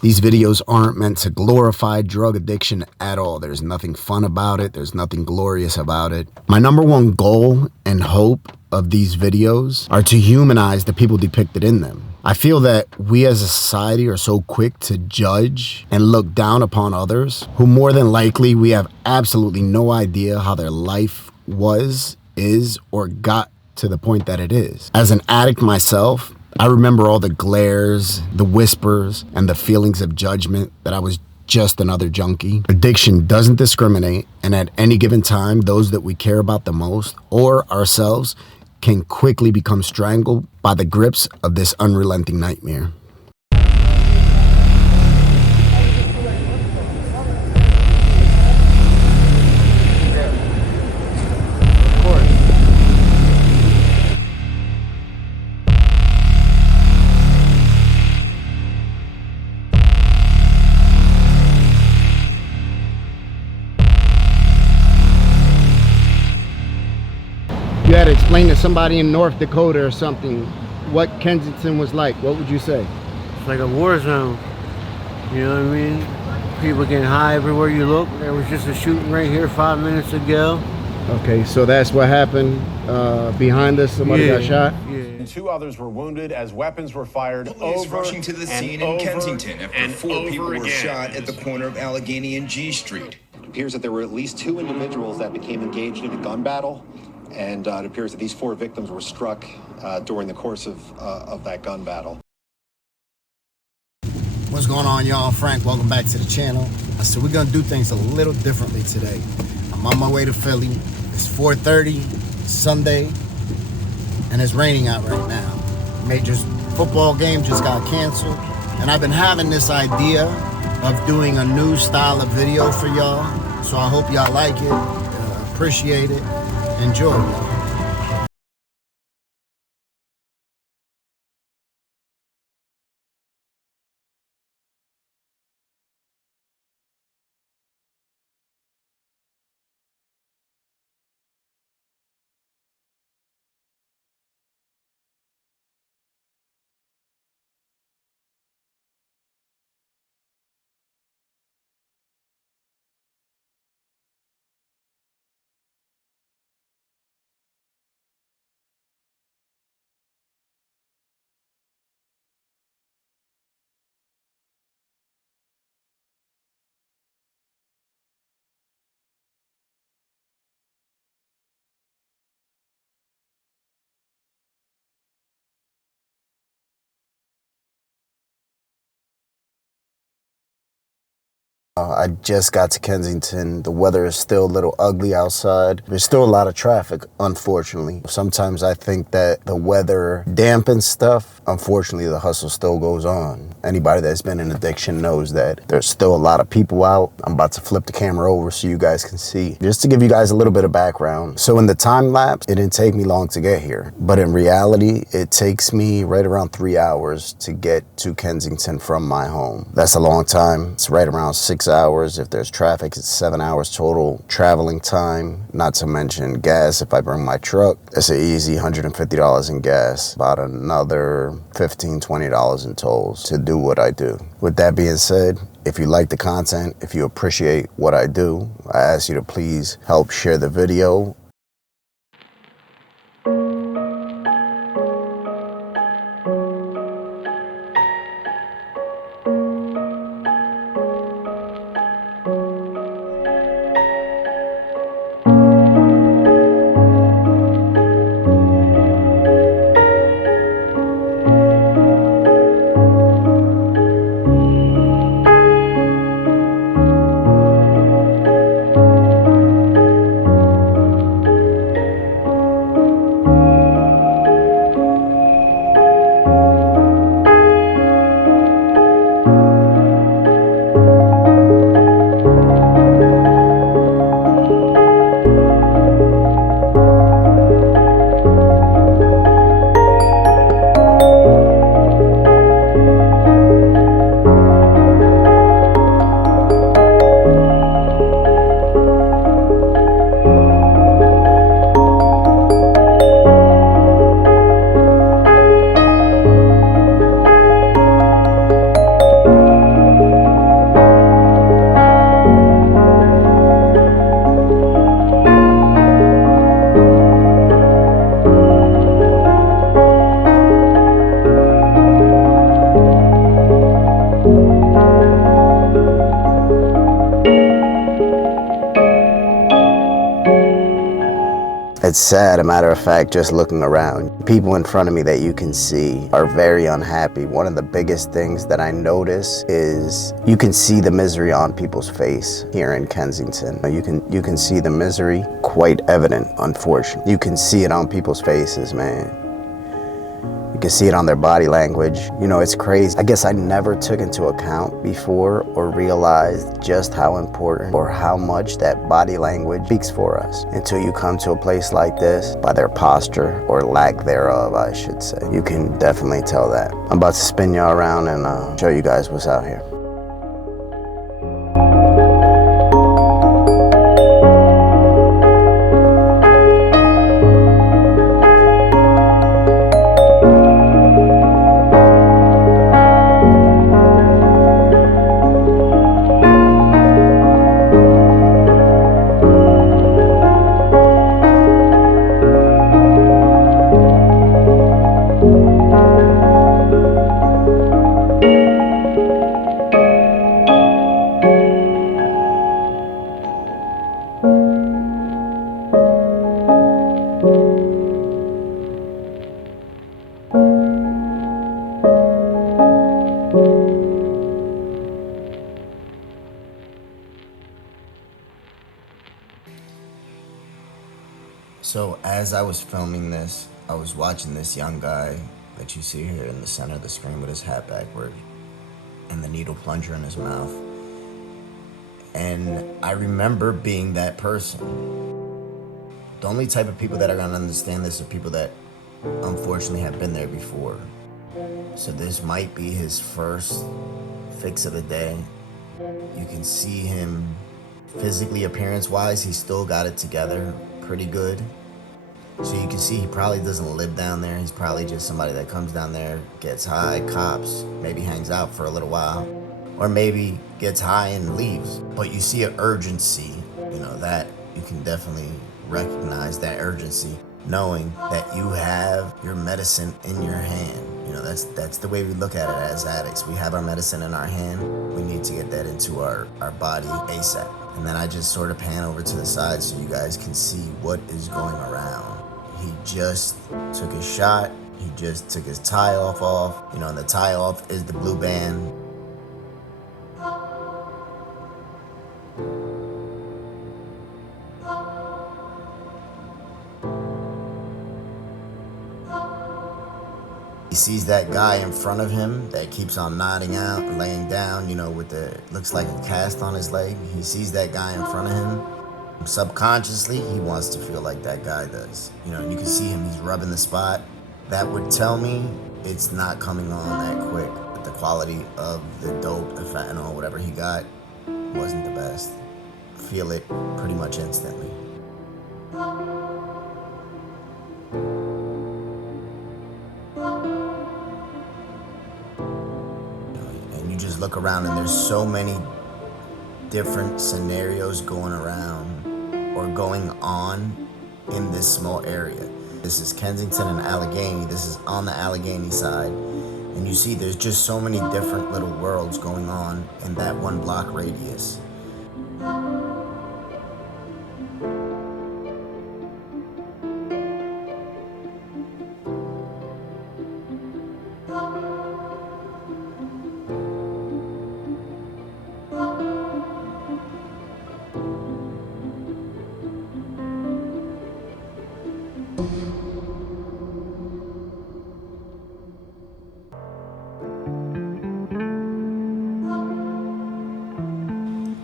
These videos aren't meant to glorify drug addiction at all. There's nothing fun about it. There's nothing glorious about it. My number one goal and hope of these videos are to humanize the people depicted in them. I feel that we as a society are so quick to judge and look down upon others who more than likely we have absolutely no idea how their life was, is, or got to the point that it is. As an addict myself, I remember all the glares, the whispers, and the feelings of judgment that I was just another junkie. Addiction doesn't discriminate, and at any given time, those that we care about the most, or ourselves, can quickly become strangled by the grips of this unrelenting nightmare. You had to explain to somebody in North Dakota or something what Kensington was like, what would you say? It's like a war zone. You know what I mean? People getting high everywhere you look. There was just a shooting right here 5 minutes ago. Okay, so that's what happened behind us. Somebody got shot? Yeah. 2 others were wounded as weapons were fired. Police rushing to the scene in Kensington after 4 people were shot at the corner of Allegheny and G Street. It appears that there were at least 2 individuals that became engaged in a gun battle. And it appears that these 4 victims were struck during the course of that gun battle. What's going on, y'all? Frank, welcome back to the channel. So we're gonna do things a little differently today. I'm on my way to Philly. It's 4:30 Sunday, and it's raining out right now. Major football game just got canceled, and I've been having this idea of doing a new style of video for y'all. So I hope y'all like it, appreciate it. Enjoy. I just got to Kensington. The weather is still a little ugly outside. There's still a lot of traffic, unfortunately. Sometimes I think that the weather dampens stuff. Unfortunately, the hustle still goes on. Anybody that's been in addiction knows that there's still a lot of people out. I'm about to flip the camera over so you guys can see. Just to give you guys a little bit of background. So in the time lapse, it didn't take me long to get here. But in reality, it takes me right around 3 hours to get to Kensington from my home. That's a long time. It's right around 6 hours. If there's traffic, it's 7 hours total traveling time, not to mention gas. If I bring my truck, it's an easy $150 in gas, about another $15, $20 in tolls to do what I do. With that being said, if you like the content, if you appreciate what I do, I ask you to please help share the video. It's sad, a matter of fact, just looking around. People in front of me that you can see are very unhappy. One of the biggest things that I notice is you can see the misery on people's face here in Kensington. You can see the misery quite evident, unfortunately. You can see it on people's faces, man. You can see it on their body language. You know, it's crazy. I guess I never took into account before or realized just how important or how much that body language speaks for us until you come to a place like this. By their posture, or lack thereof, I should say. You can definitely tell that. I'm about to spin y'all around and show you guys what's out here. So as I was filming this, I was watching this young guy that you see here in the center of the screen with his hat backward and the needle plunger in his mouth. And I remember being that person. The only type of people that are gonna understand this are people that unfortunately have been there before. So this might be his first fix of the day. You can see him physically, appearance-wise, he still got it together pretty good. So you can see he probably doesn't live down there. He's probably just somebody that comes down there, gets high, cops, maybe hangs out for a little while, or maybe gets high and leaves. But you see an urgency, you know, that you can definitely recognize that urgency, knowing that you have your medicine in your hand. You know, that's the way we look at it as addicts. We have our medicine in our hand. We need to get that into our body ASAP. And then I just sort of pan over to the side so you guys can see what is going around. He just took his shot. He just took his tie off. You know, and the tie off is the blue band. He sees that guy in front of him that keeps on nodding out and laying down, you know, with the, looks like a cast on his leg. He sees that guy in front of him. Subconsciously, he wants to feel like that guy does. You know, you can see him, he's rubbing the spot. That would tell me it's not coming on that quick. But the quality of the dope, the fentanyl, whatever he got, wasn't the best. Feel it pretty much instantly. And you just look around and there's so many different scenarios going around or going on in this small area. This is Kensington and Allegheny. This is on the Allegheny side. And you see there's just so many different little worlds going on in that 1 block radius.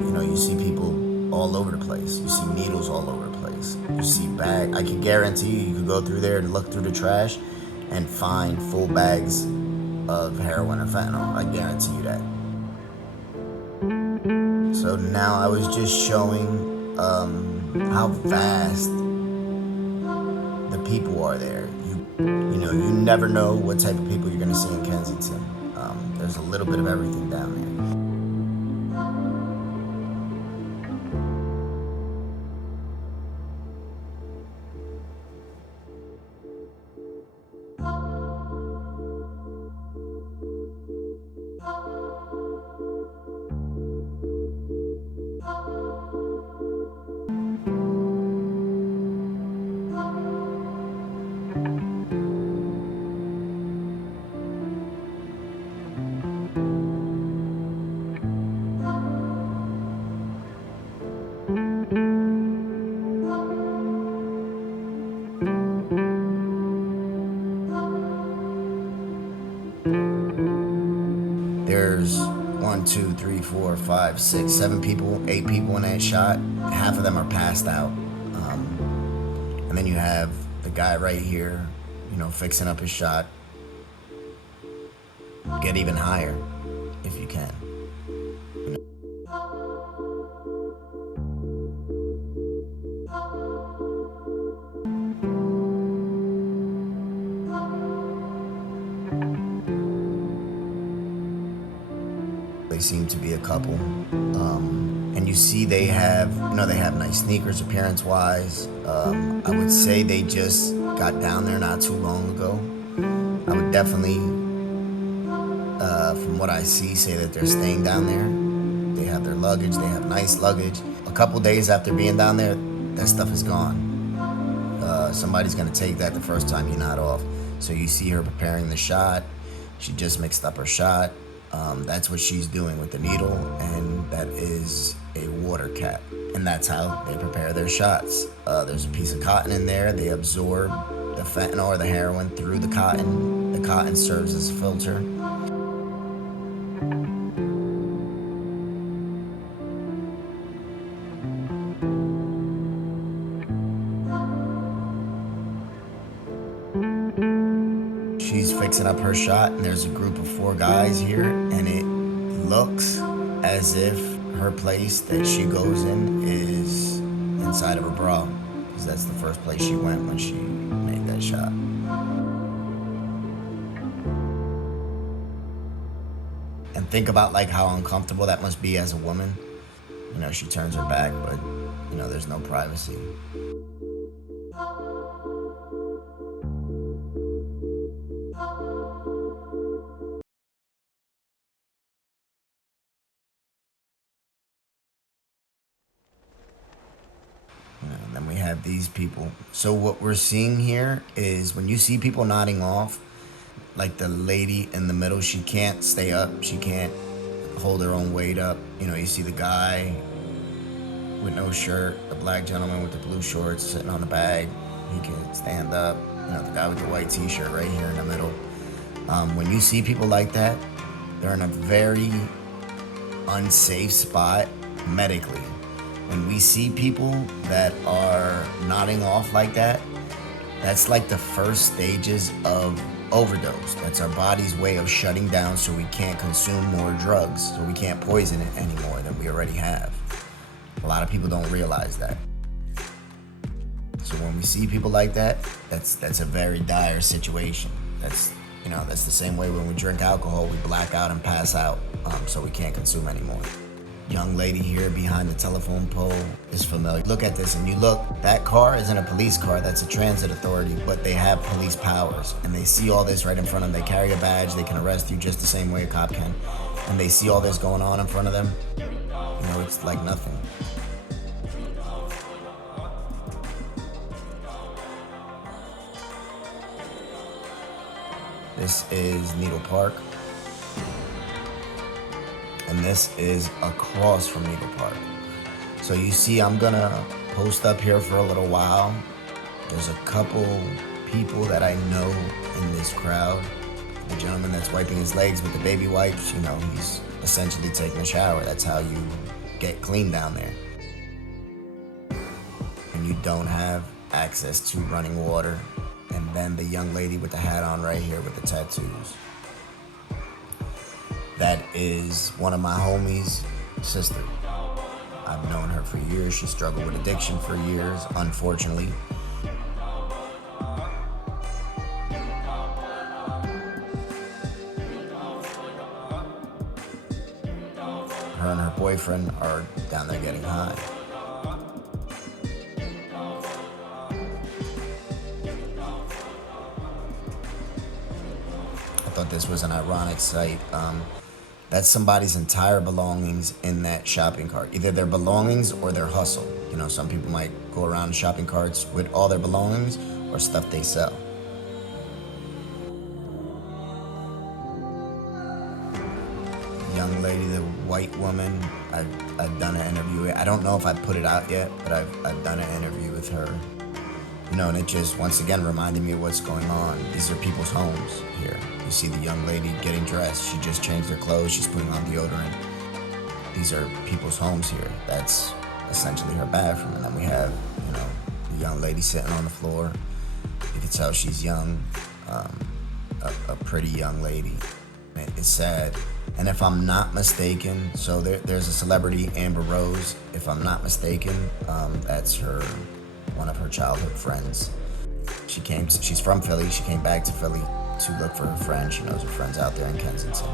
You know, you see people all over the place. You see needles all over the place. You see bags. I can guarantee you could go through there and look through the trash and find full bags of heroin or fentanyl. I guarantee you that. So now I was just showing how vast the people are there. You know, you never know what type of people you're gonna see in Kensington. There's a little bit of everything down there. 2, 3, 4, 5, 6, 7 people, 8 people in that shot. Half of them are passed out. And then you have the guy right here, you know, fixing up his shot. Get even higher if you can. They seem to be a couple, and you see they have, they have nice sneakers appearance-wise. I would say they just got down there not too long ago. I would definitely, from what I see, say that they're staying down there. They have their luggage, they have nice luggage. A couple days after being down there, that stuff is gone. Somebody's gonna take that the first time you're not off. So you see her preparing the shot. She just mixed up her shot. That's what she's doing with the needle, and that is a water cap. And that's how they prepare their shots. There's a piece of cotton in there. They absorb the fentanyl or the heroin through the cotton. The cotton serves as a filter. She's fixing up her shot, and there's a group of 4 guys here, and it looks as if her place that she goes in is inside of her bra, because that's the first place she went when she made that shot. And think about like how uncomfortable that must be as a woman. You know, she turns her back, but you know, there's no privacy. And then we have these people. So what we're seeing here is when you see people nodding off, like the lady in the middle, she can't stay up. She can't hold her own weight up. You know, you see the guy with no shirt, the black gentleman with the blue shorts sitting on the bag. He can stand up. You know, the guy with the white t-shirt right here in the middle. When you see people like that, they're in a very unsafe spot medically. When we see people that are nodding off like that, that's like the first stages of overdose. That's our body's way of shutting down so we can't consume more drugs, so we can't poison it anymore than we already have. A lot of people don't realize that. So when we see people like that, that's a very dire situation. That's the same way when we drink alcohol, we black out and pass out, so we can't consume anymore. Young lady here behind the telephone pole is familiar. Look at this, and you look, that car isn't a police car, that's a transit authority, but they have police powers, and they see all this right in front of them. They carry a badge, they can arrest you just the same way a cop can, and they see all this going on in front of them. You know, it's like nothing. This is Needle Park. And this is across from Needle Park. So you see, I'm gonna post up here for a little while. There's a couple people that I know in this crowd. The gentleman that's wiping his legs with the baby wipes, you know, he's essentially taking a shower. That's how you get clean down there. And you don't have access to running water. And then the young lady with the hat on right here with the tattoos. That is one of my homies' sister. I've known her for years. She struggled with addiction for years, unfortunately. Her and her boyfriend are down there getting high. I thought this was an ironic sight. That's somebody's entire belongings in that shopping cart. Either their belongings or their hustle. You know, some people might go around in shopping carts with all their belongings or stuff they sell. Young lady, the white woman, I've done an interview. I don't know if I put it out yet, but I've done an interview with her. You know, and it just, once again, reminded me of what's going on. These are people's homes here. You see the young lady getting dressed. She just changed her clothes. She's putting on deodorant. these are people's homes here. That's essentially her bathroom. And then we have, you know, a young lady sitting on the floor. You can tell she's young, a pretty young lady. It's sad. And if I'm not mistaken, so there's a celebrity, Amber Rose. If I'm not mistaken, that's one of her childhood friends. She's from Philly. She came back to Philly to look for her friend. She knows her friend's out there in Kensington.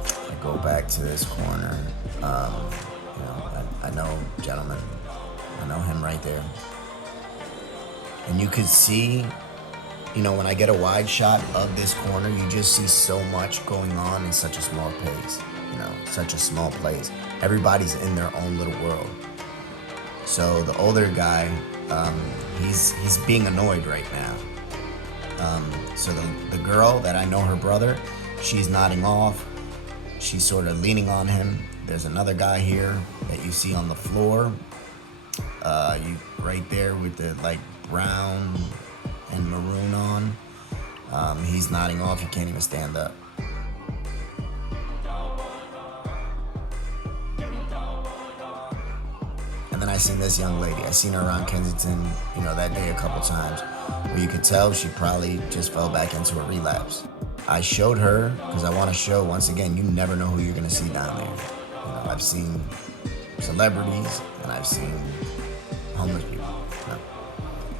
I go back to this corner. You know, I know, gentlemen, I know him right there. And you could see, you know, when I get a wide shot of this corner, you just see so much going on in such a small place, you know, such a small place. Everybody's in their own little world. So the older guy, he's being annoyed right now. So the girl that I know, her brother, she's nodding off. She's sort of leaning on him. There's another guy here that you see on the floor. You right there with the like brown and maroon on. He's nodding off. He can't even stand up. And then I seen this young lady. I seen her around Kensington, you know, that day a couple times, where you could tell she probably just fell back into a relapse. I showed her because I want to show, once again, you never know who you're gonna see down there. You know, I've seen celebrities and I've seen homeless people. You know?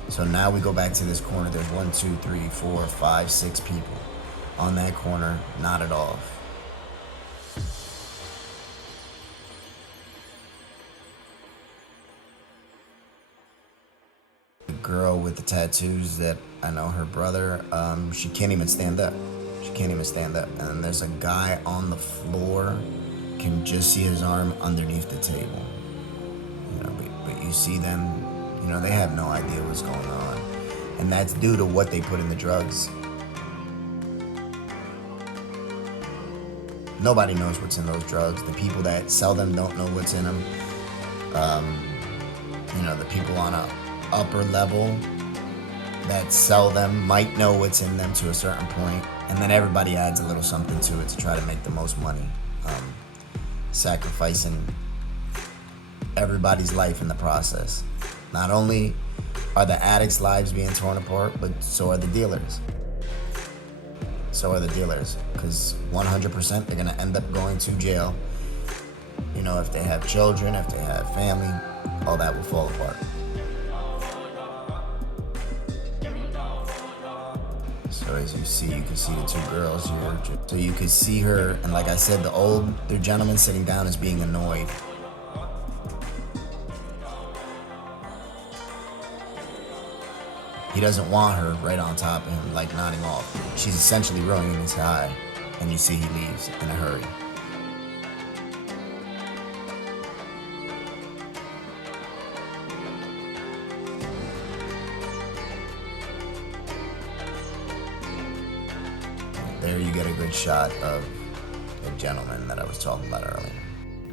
So now we go back to this corner. There's 1, 2, 3, 4, 5, 6 people on that corner, nodded off. The girl with the tattoos that I know, her brother, she can't even stand up. She can't even stand up. And then there's a guy on the floor, can just see his arm underneath the table. You know, but you see them, you know, they have no idea what's going on. And that's due to what they put in the drugs. Nobody knows what's in those drugs. The people that sell them don't know what's in them. You know, the people on a upper level that sell them might know what's in them to a certain point, and then everybody adds a little something to it to try to make the most money, sacrificing everybody's life in the process. Not only are the addicts' lives being torn apart, but so are the dealers. So are the dealers, because 100% they're gonna end up going to jail. You know, if they have children, if they have family, all that will fall apart. So as you see, you can see the two girls here. So you can see her, and like I said, the older gentleman sitting down is being annoyed. He doesn't want her right on top of him, like nodding off. She's essentially ruining his high, and you see he leaves in a hurry. There you get a good shot of the gentleman that I was talking about earlier.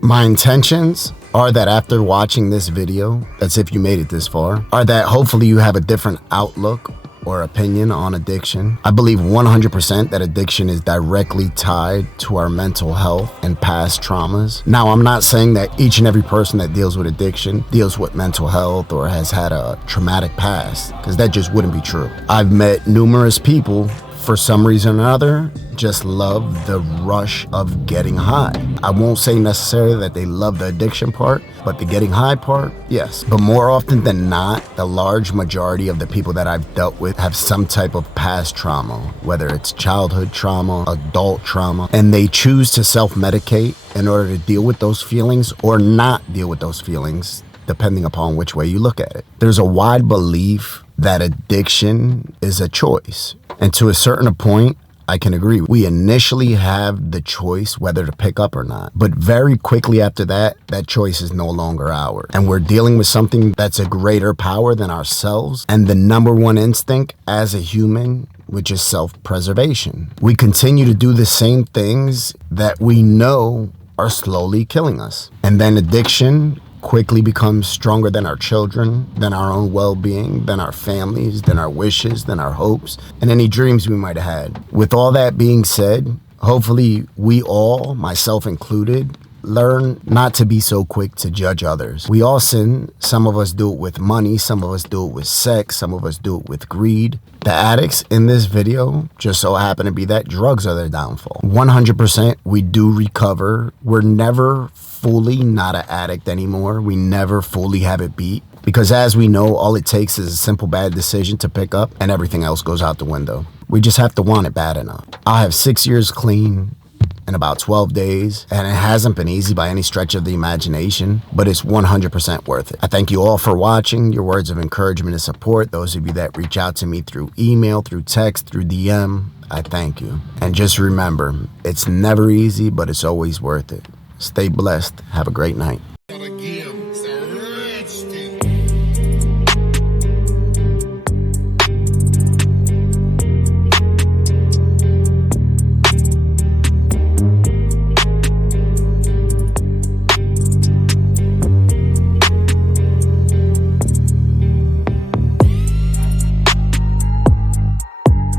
My intentions are that after watching this video, that's if you made it this far, are that hopefully you have a different outlook or opinion on addiction. I believe 100% that addiction is directly tied to our mental health and past traumas. Now, I'm not saying that each and every person that deals with addiction deals with mental health or has had a traumatic past, because that just wouldn't be true. I've met numerous people, for some reason or another, just love the rush of getting high. I won't say necessarily that they love the addiction part, but the getting high part, yes. But more often than not, the large majority of the people that I've dealt with have some type of past trauma, whether it's childhood trauma, adult trauma, and they choose to self-medicate in order to deal with those feelings or not deal with those feelings, depending upon which way you look at it. There's a wide belief that addiction is a choice. And to a certain point, I can agree. We initially have the choice whether to pick up or not. But very quickly after that, that choice is no longer ours. And we're dealing with something that's a greater power than ourselves. And the number one instinct as a human, which is self-preservation. We continue to do the same things that we know are slowly killing us. And then addiction quickly becomes stronger than our children, than our own well-being, than our families, than our wishes, than our hopes, and any dreams we might have had. With all that being said, hopefully we all, myself included, learn not to be so quick to judge others. We all sin. Some of us do it with money, some of us do it with sex, some of us do it with greed. The addicts in this video just so happen to be that drugs are their downfall. 100% we do recover. We're never fully not an addict anymore. We never fully have it beat. Because as we know, all it takes is a simple bad decision to pick up and everything else goes out the window. We just have to want it bad enough. I have 6 years clean in about 12 days, and it hasn't been easy by any stretch of the imagination, but it's 100% worth it. I thank you all for watching, your words of encouragement and support, those of you that reach out to me through email, through text, through DM, I thank you. And just remember, it's never easy, but it's always worth it. Stay blessed. Have a great night.